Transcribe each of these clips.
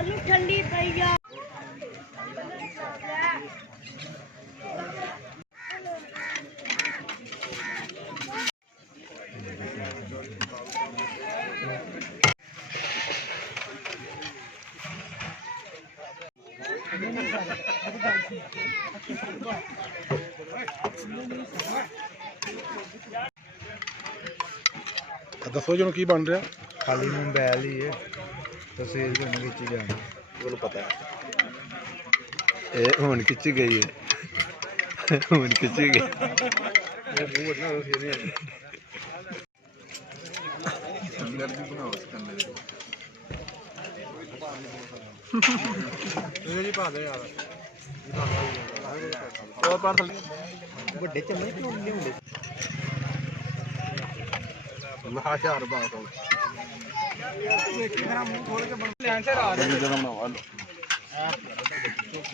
ठंडी पई आ दसो जी की बन रहा खाली मोबाइल ही है तस्वीर तो नहीं खिंची जानी वो पता है हुन खिंची गई है हुन खिंची गई ਵੱਡੇ ਚੰਨੇ ਕਿਉਂ ਨਹੀਂ ਹੁੰਦੇ हजार बात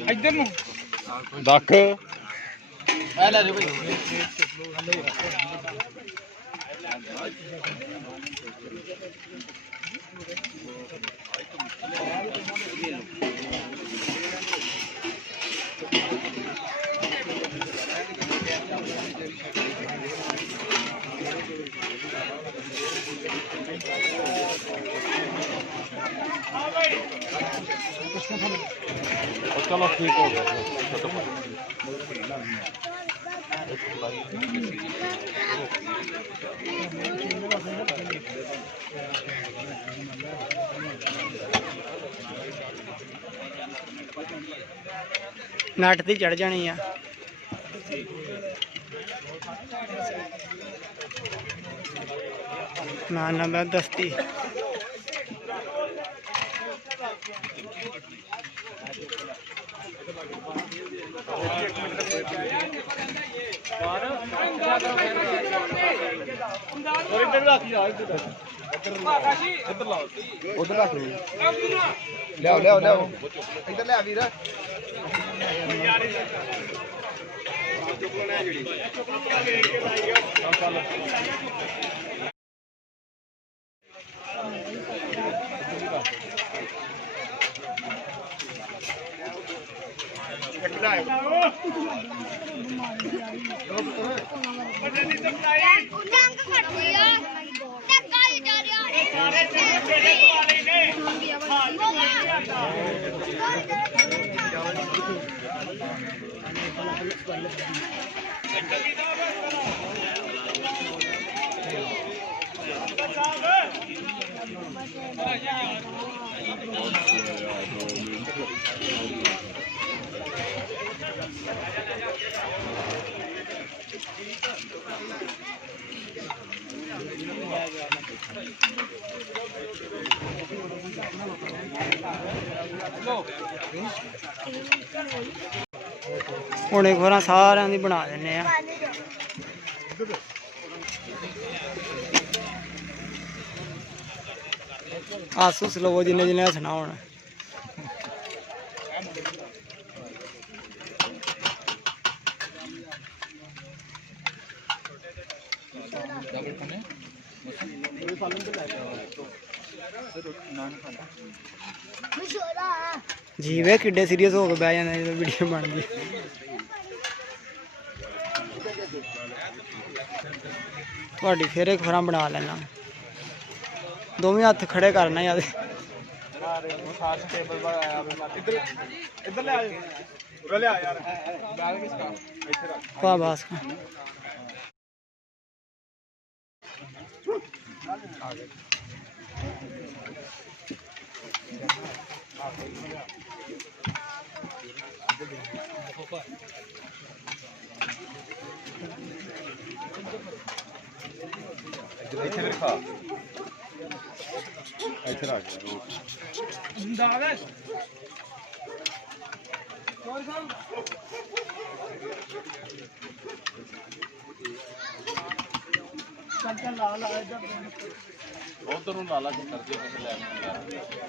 ਇੱਧਰ ਨੂੰ दख ਆ ਲੈ ਭਾਈ चलो ठीक हो गया ਨੱਟ ਤੇ ਚੜ ਜਾਣੀ ਆ ਨਾ ਨਾ ਮੈਂ ਦਸਤੀ ਉਧਰ ਰੱਖ ਲਿਆਓ ਲਿਆਓ ਲਿਆਓ ਇੱਧਰ ਲਿਆ ਵੀਰ ਹੁਣ ਇੱਕ ਵਾਰ ਸਾਰਿਆਂ ਦੀ ਬਣਾ ਦਿੰਨੇ ਆ ਆਸੂ ਸਲੋ ਜਿੰਨੇ ਜਿੰਨੇ ਹੱਸਣਾ ਹੁਣ ਜੀਵੇ ਕਿੱਡੇ ਸੀਰੀਅਸ ਹੋ ਕੇ ਬਹਿ ਜਾਂਦੇ ਜਦੋਂ ਵੀਡੀਓ ਬਣਦੀ ਤੁਹਾਡੀ ਫਿਰ ਇੱਕ ਵਾਰ ਬਣਾ ਲੈਣਾ ਦੋਵੇਂ ਹੱਥ ਖੜੇ ਕਰਨਾ ਯਾਦ इधर ले आ पूरा ले आ यार बैग किसका इधर रख वाह बस इधर खा इधर आ गया उधर लाला जी कर दिया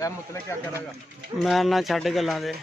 ਇਹ ਮੁਤਲੇ ਕੀ ਕਰਾਂਗਾ ਮੈਂ ਨਾ ਛੱਡ ਗੱਲਾਂ ਦੇ